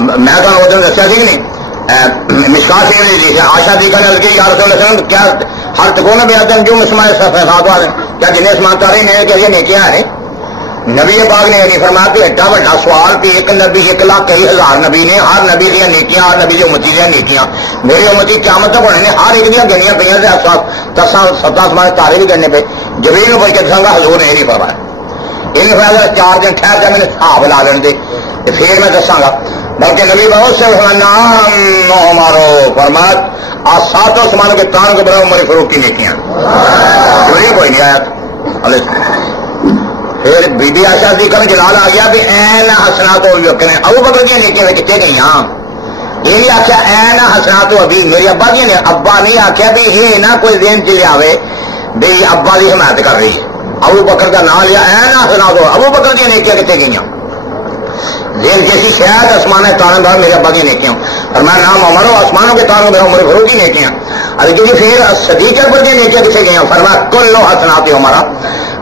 میں تو اس دن دسیا سی نہیں مشکات سے آشا دی کا نل کی یا رسول اللہ وسلم کیا ہر تکون بیادن جو مسلمان صفات والے کیا جنہیں اسمان تارے ہیں کہ یہ نیکیاں ہیں نبی پاک نے یہ فرمایا کہ ایڈا بڑا سوال کہ ایک نبی 1,00,000 نبی نے ہر نبی دیا نیکیاں ہر نبی کی امتی دیا نیکیاں میری امتی قیامت تک ہونے نے ہر ایک دیا گنیاں پہ 10 آسمان تارے بھی کرنے پہ جبریل کو پوچھ کے دساں گا حضور نے نہیں فرمایا ان فیصلہ 4 دن ٹھہر کے میں نے حساب لا لین دے پھر میں دساں گا بلکہ نبی بہت سے نام ہمارو فرمایا ساتوں آسمانوں کے تان کے برابر عمر فاروق کی نیکیاں کوئی نہیں آیا پھر بی بی عائشہ دی کا جلال آ گیا کہ این حسنات و بکر ابو بکر کی نیکیاں کتنے گئی ہاں یہ نہیں آخیا این حسنات و ابھی میری ابا کی ابا نہیں آخیا بھی یہ نہ کوئی ذہن چ لیا بھائی ابا کی حمایت کر رہی ہے ابو بکر کا نام لیا این حسنات و ابو بکر کی نیکیاں کتنے گئی ذہن کیسی شاید آسمان تارے بار میرے ابا کی نیکیاں اور میں نام عمر آسمانوں کے تاروں میرا عمر فاروق کی نیکیاں ارے کیونکہ پھر صدیق اکبر کی نیکیاں کتنے گئی فرمایا کل لو حسنات ہمارا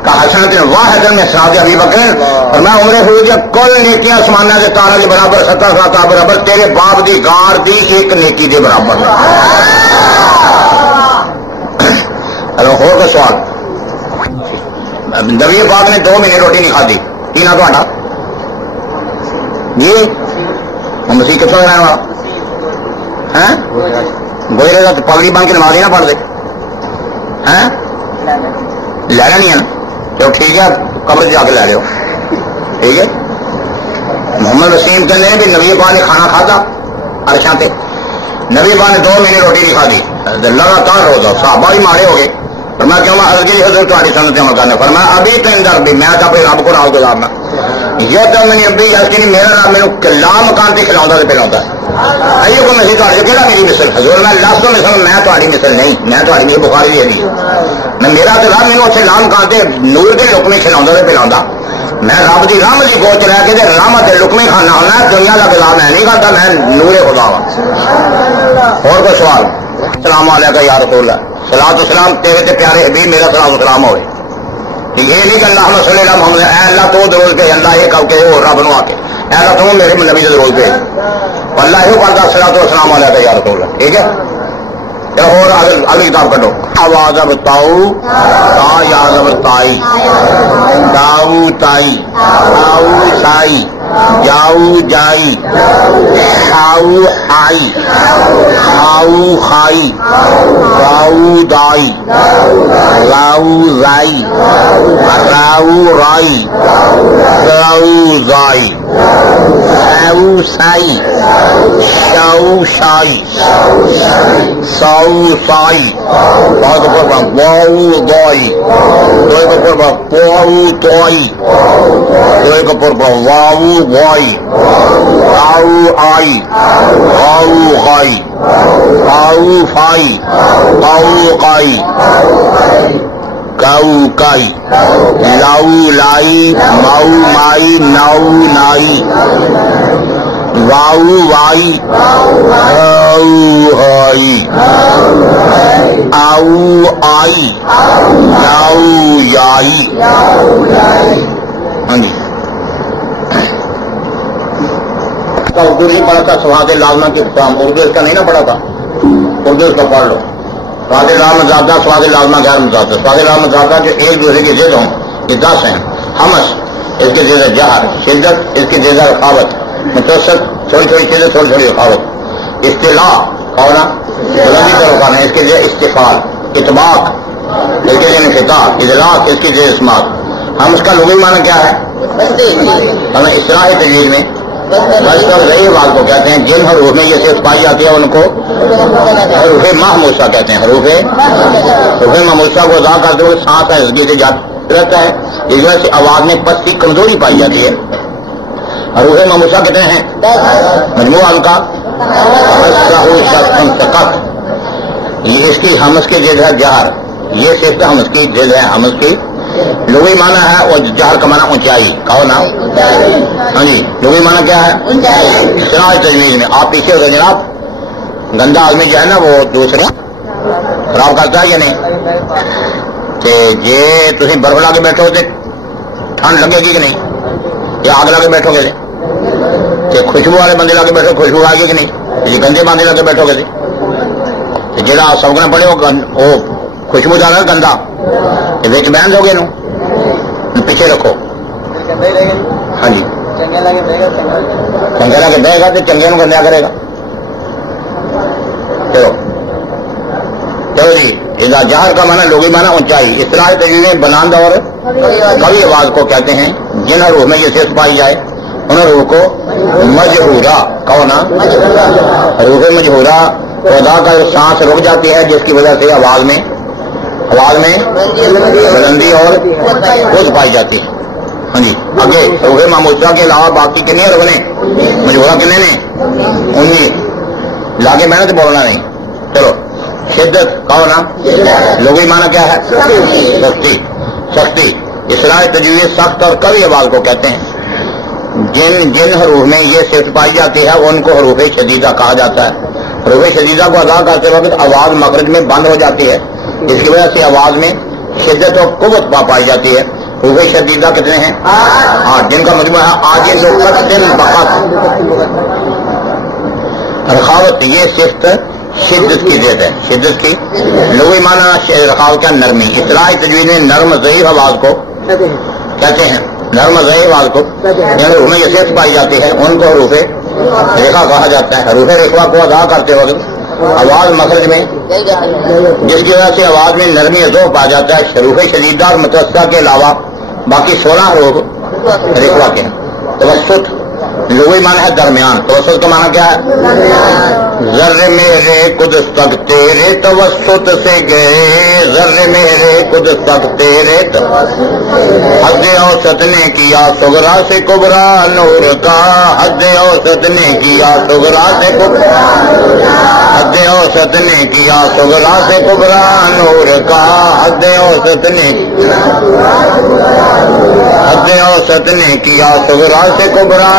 حسنت واحد میں سناد ابی بکر اور میں عمر فروج کل نیکیاں آسمانہ کے تارا کے برابر 70 برابر تیرے باپ دی گار دی ایک نیکی کے برابر اور کا سوال نبی پاک نے 2 مہینے روٹی نہیں کھادی کی نا تھوڑا جی مسیح کتوں رہنے والا گوئرے کا پگڑی بن کے نماز ہی نہ پڑھ دے لینا نہیں ہے نا چلو ٹھیک ہے قبر جا کے لے لو ٹھیک ہے محمد وسیم کہتے ہیں بھی نبی پاک نے کھانا کھاتا عرشاں تے نبی پاک نے 2 مہینے روٹی نہیں کھادی لگاتار روزہ صحابہ بھی مارے ہو گئے فرمایا کیوں میں حضرت حضرت تمہاری سنت عمل کرنے فرمایا ابھی تو اندر بھی میں تو اپنے رب کو راہ گزارنا یہ تو میں ابھی یس نہیں میرا رب میرے کلا مکان سے کھلاؤں تو پلاؤں آئیے کو میں کہڑا میری مثل حضور میں لاسٹ مثل میں تاری مثل نہیں میں تاری میری بخاری ہے میں میرا تو رب میرے اتنے لام کان سے نور کے لکمے کھلاؤں تو پلاؤں میں رب کی رحمت کی گوچ لے کے رحمت لکمے کھانا ہونا دنیا کا گلا میں نہیں کھاتا میں نور خدا ہوں اور کوئی سوال السلام علیکم یا رسول اللہ صلاۃ السلام تیرے تے پیارے حبیب میرا صلاۃ السلام ہوئے یہ نہیں کہ اللہ صلی اللہ محمد اے اللہ تو دروز پہ اللہ یہ کہو کہ وہ رب نو آ کے اے اللہ تو میرے نبی سے دروز پہ اللہ یہ کرتا صلاۃ السلام علیکم یا رسول اللہ ٹھیک ہے اور اگلی کتاب کٹو آواز بتاؤ تا یا بتائی داؤ تائی آؤ سائی جاؤ جائی شاؤ آئی کھاؤ کھائی راؤ دائی راؤ رائی راؤ رائی راؤ زائی ساؤ سائی شاؤ شائی ساؤ سائی واؤ دائی واؤ دائی واؤ وائی آؤ آئی آؤ غائی آؤ فائی آؤ قائی کاؤ کائی لاؤ لائی ماؤ مائی now Nai wow why how high آؤ آئی یاؤ یائی ہاں جی اردو نہیں پڑھا تھا سواد لازمہ کی اردو اس کا نہیں نہ پڑھا تھا اردو اس کا پڑھ لو سواد لازمہ زیادہ سواد لازمہ غیر مزادہ سواد لازمہ زیادہ جو ایک دوسرے کی ضد ہوں یہ 10 ہیں ہمس اس کی ضد جہر شدت اس کی ضد رخاوت متوسط تھوڑی تھوڑی چیزیں تھوڑی تھوڑی رخاوت اصطلاح ہونا بلندی کا رکانا اس کے ذریعے استفال اطباق اس کے ذریعے انفتاح اجلاس اس کی ذریعے اسماعت ہم اس کا لغوی معنی کیا ہے ہمیں اصطلاحی تجویز میں بس اور رہی بات کو کہتے ہیں جن حروف میں یہ صرف پائی جاتی ہے ان کو حروف محموسہ کہتے ہیں حروف محموسہ کو ادا کرتے ہوئے سانس ہے ہزگی سے جاتا رہتا ہے اس وجہ سے آواز میں پس کی کمزوری پائی جاتی ہے حروف محموسہ کہتے ہیں مجموعہ کا یہ اس کی ہمس کی جد ہے جہر یہ صرف ہمس کی جد ہے ہمس کی لغوی معنی ہے اور جہر کا معنی اونچائی کہو نا ہاں جی لغوی معنی کیا ہے اصطلاح تجویز میں آپ پیچھے ہو جناب گندا آدمی جو ہے نا وہ دوسرے خراب کرتا ہے یا نہیں کہ جی تھی برف لا کے بیٹھو تو ٹھنڈ لگے گی کہ نہیں یا آگ لا کے بیٹھو گے کہ خوشبو والے بندے لا کے بیٹھو خوشبو آ گئی کہ نہیں؟ جی گندے بندے لا کے بیٹھو گے جہاں سب نے پڑھے وہ خوشبو ڈالا گندا بہن دو گے پیچھے رکھو. ہاں جی چنگے لا کے بہے گا تو چنگے نو گندیا کرے گا. چلو جی جہر کا مانا لوگی مانا اونچائی. اصطلاح تجویز میں بلند اور قوی آواز کو کہتے ہیں. جن حروف میں یہ صفت پائی جائے ان حروف کو مجہورہ کہو نا. حروف مجہورہ ادا کا سانس رک جاتی ہے جس کی وجہ سے آواز میں بلندی اور خوش پائی جاتی ہے. ہاں جی آگے حروف معموزہ کے علاوہ باقی کتنے حروف نے مجہورہ کتنے نے 19. لاگے محنت بولنا نہیں. چلو شدت کہو نا. لغوی معنی کیا ہے؟ سختی. اصطلاح تجویز سخت اور قوی آواز کو کہتے ہیں. جن حروف میں یہ صفت پائی جاتی ہے ان کو حروف شدیدہ کہا جاتا ہے. حروف شدیدہ کو ادا کرتے وقت آواز مخرج میں بند ہو جاتی ہے. اس کی وجہ سے آواز میں شدت اور قوت پائی جاتی ہے. حروف شدیدہ کتنے ہیں؟ 8 جن کا مجموعہ ہے آگے جو رخاوت. یہ صفت شدت کی ضد ہے. شدت کی لغوی معنی رخاوت کا نرمی. اصطلاح تجویز میں نرم ضعیف آواز کو کہتے ہیں. نرم ضعیف آواز کو حروف میں یہ صفت پائی جاتی ہے ان کو حروف ریخا کہا جاتا ہے. حروف ریخا کو ادا کرتے وقت آواز مخرج میں جس کی وجہ سے آواز میں نرمی ذوق پا جاتا ہے. حروف شدیدہ اور متوسطہ کے علاوہ باقی 16 حروف ریخا کے ہیں. توسط لغوی معنی ہے درمیان. توسط کا معنی کیا ہے؟ ذرے میرے قدس تک تیرے توسط سے گئے. ذرے میرے قدس تک تیرے حد اوسط نے کیا صغرا سے کبرا نور کا. حد اوسط نے کیا صغرا سے کبرا. حد اوسط نے کیا صغرا سے کبرا نور کا. حد اوسط نے کیا صغرا سے کبرا.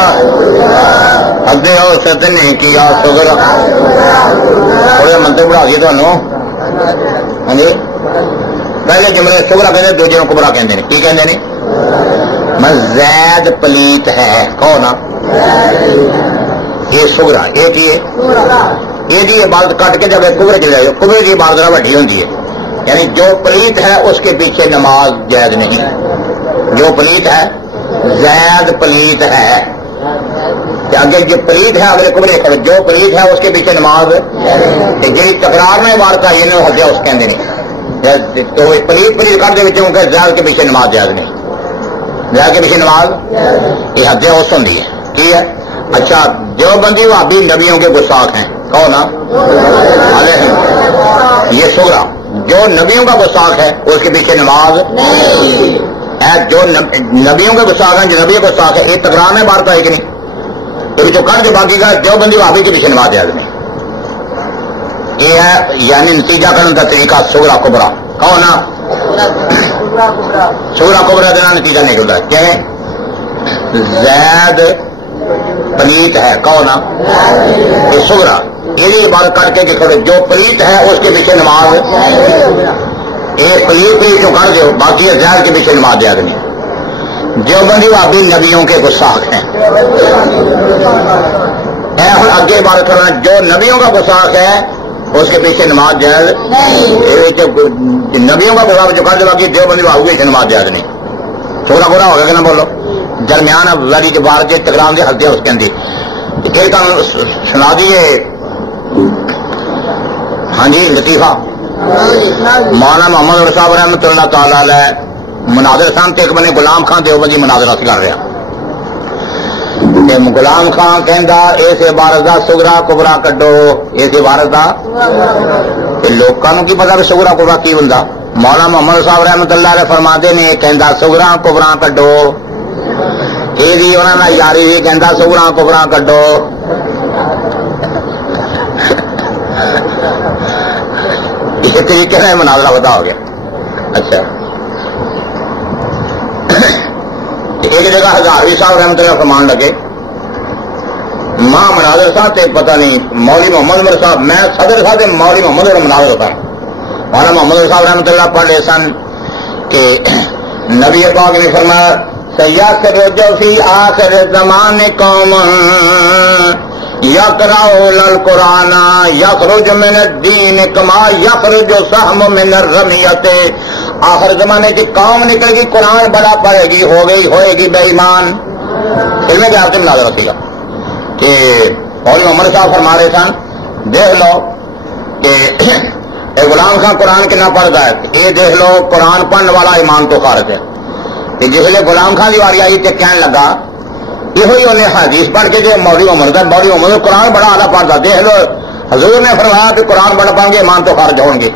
حد اوسط نے کیا صغرا. تھوڑا منتر پڑھا دیے تمہوں. ہاں جی پہلے جملے صغرا کہتے ہیں دوجے کبرا کہتے ہیں. کی کہتے ہیں؟ میں زید پلیت ہے کہو نا. یہ صغرا یہ کی ہے؟ یہ جی عبادت کٹ کے جب کبرے چلے جائے کبرے کی عبادت وڈی ہوتی ہے. یعنی جو پلیت ہے اس کے پیچھے نماز جائز نہیں. جو پلیت ہے زید پلیت ہے اگے جو پلیت ہے اگلے کبرے کھڑے. جو پلیت ہے اس کے پیچھے نماز جی تکرار میں عبارت آئی ہے ہدیا اس کہتے نہیں. تو پلیت کر دے زید کے پیچھے نماز جائز نہیں. زید کے پیچھے نماز یہ ہدیا اس ہوتی ہے. ٹھیک ہے. اچھا جو بندی وہابی نبیوں کے گستاخ ہیں کہو نا. یہ صغرا جو نبیوں کا گستاخ ہے اس کے پیچھے نماز. جو نبیوں کے گستاخ ہیں جو نبی کا گستاخ ہے یہ تکرار میں عبارت آئے کہ نہیں. تو جو کر کے باقی کا جو بندی وہابی کے پیچھے نماز یاد نہیں. یہ ہے یعنی نتیجہ کرنے کا طریقہ صغرا کبرا کہو نا. صغرا کبرا دینا نتیجہ نکلتا ہے. کیا زید پلیت ہے کہو نا. یہ صغرا یہ عبارت کر کے کھڑے جو پلیت ہے اس کے پیچھے نماز. یہ پلیت جو کر دو باقی زید کے پیچھے نماز یاد نہیں. جو بندی وہابی نبیوں کے گستاخ ہیں اگے عبارت کرنا. جو نبیوں کا گستاخ ہے اس کے پیچھے نماز جائز. نبیوں کا گستاخ جو کر دے باقی جو بندی وہابی کے نماز جائز نہیں. تھوڑا برا ہوگا کہ نہ بولو. درمیان اب واری کے بار کے تکرام سے ہلتے اس کے اندر ایک سنا دیے. ہاں جی لطیفہ مولانا محمد عمر صاحب رحمۃ اللہ تعالی علیہ مناظر سامتے ایک بنے غلام خان دیوبندی مناظرہ کر رہا. غلام خان کہندا اس عبارت دا صغرا کبرا کڈو. اس عبارت دا لوکاں کی پتا بھی صغرا کبرا کی ہوندا. مولانا محمد صاحب رحمۃ اللہ علیہ فرماتے نے کہندا صغرا کبرا کڈو. یہ بھی انہوں نے یاری بھی کہندا صغرا کبرا کڈو. اس طریقے سے مناظرہ بتا ہو گیا. اچھا ایک جگہ ہزاروی صاحب رحمۃ اللہ فرمان لگے ماں مناظر صاحب تے پتہ نہیں مولوی محمد عمر صاحب میں صدر صاحب مولوی محمد عمر مناظر ہوتا ہے. مولانا محمد صاحب رحمۃ اللہ پڑھ رہے سن کہ نبی پاک نے فرمایا سیخرج فی آخر زمان قوم یقرؤون القرآن یخرج من الدین کما یخرج السهم من الرمیۃ. آخر زمانے کی قوم نکل گی، قرآن بڑا پڑے گی، ہوئے گی بے ایمان. علم کے آپ سے مناظرہ رکھیے گا کہ مولوی محمد صاحب فرما رہے سن، دیکھ لو کہ غلام خان قرآن کے نہ پڑھتا ہے، یہ دیکھ لو قرآن پڑھنے والا ایمان تو خارج ہے. کہ جس لیے غلام خان کی واری آئی تو کہنے لگا یہ ہوئی انہیں حدیث پڑھ کے جو مولوی محمد قرآن بڑا آدھا پڑھتا، دیکھ لو حضور نے فرمایا کہ قرآن پڑھ پائیں گے ایمان تو خارج ہوں گے.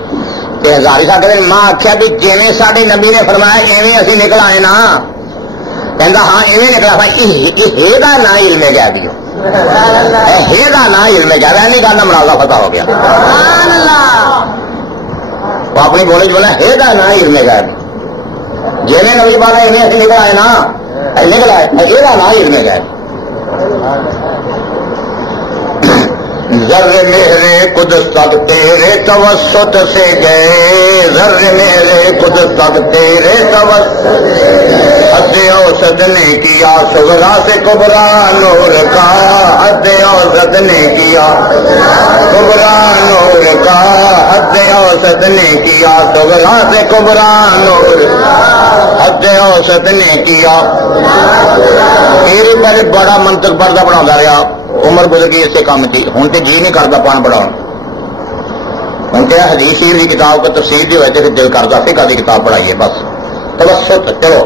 کہ ہزاری صاحب کہتے ماں آخیا بھی جیویں ساڈے نبی نے فرمایا ایویں اسی نکل آئے نا. کہندا ہاں ایویں نکلا بھائی یہ نا علم غیب دیو یہ نا علم غیب ہے نہیں گانا منازع فتح ہو گیا. وہ اپنی بولے جو بولا یہ نا علم غیب جیویں نبی بات ہے ایویں اسی نکل آئے نا نکل آئے یہ نا علم غیب. ذر میرے قدس تک تیرے توسط سے گئے، ذر میرے قدس تک تیرے توسط حد اوسط نے کیا صغرا سے کبرا نور کا، حد اوسط نے کیا کبرا نور کا، حد اوسط نے کیا صغرا سے کبرا نور، حد اوسط نے کیا. میرے پہلے بڑا منطق پڑھتا پڑھا رہا، عمر گزرگی اسے کام کی، ہوں تو جی نہیں کرتا پان پڑھاؤ. ہوں تو حدیث کی کتاب کو تفسیر دی ہوئے تو دل کرتا فقہ کی کتاب پڑھائیے بس. توسط چلو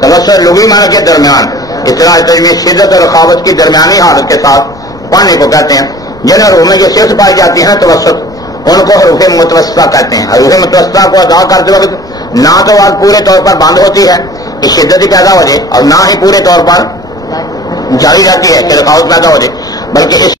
توسط لغوی معنی کے درمیان اطلاع تجمیل شدت اور رخاوت کی درمیانی حالت کے ساتھ پڑھنے کو کہتے ہیں. جن حروف میں یہ صفت پائی جاتی ہے توسط ان کو حروف متوسطہ کہتے ہیں. حروف متوسطہ کو ادا کرتے وقت نہ تو آواز پورے طور پر بند ہوتی ہے کہ شدت ہی پیدا ہو جائے، اور نہ ہی پورے طور پر جاری رہتی ہے کہ رخاوت پیدا ہو جائے، بلکہ اس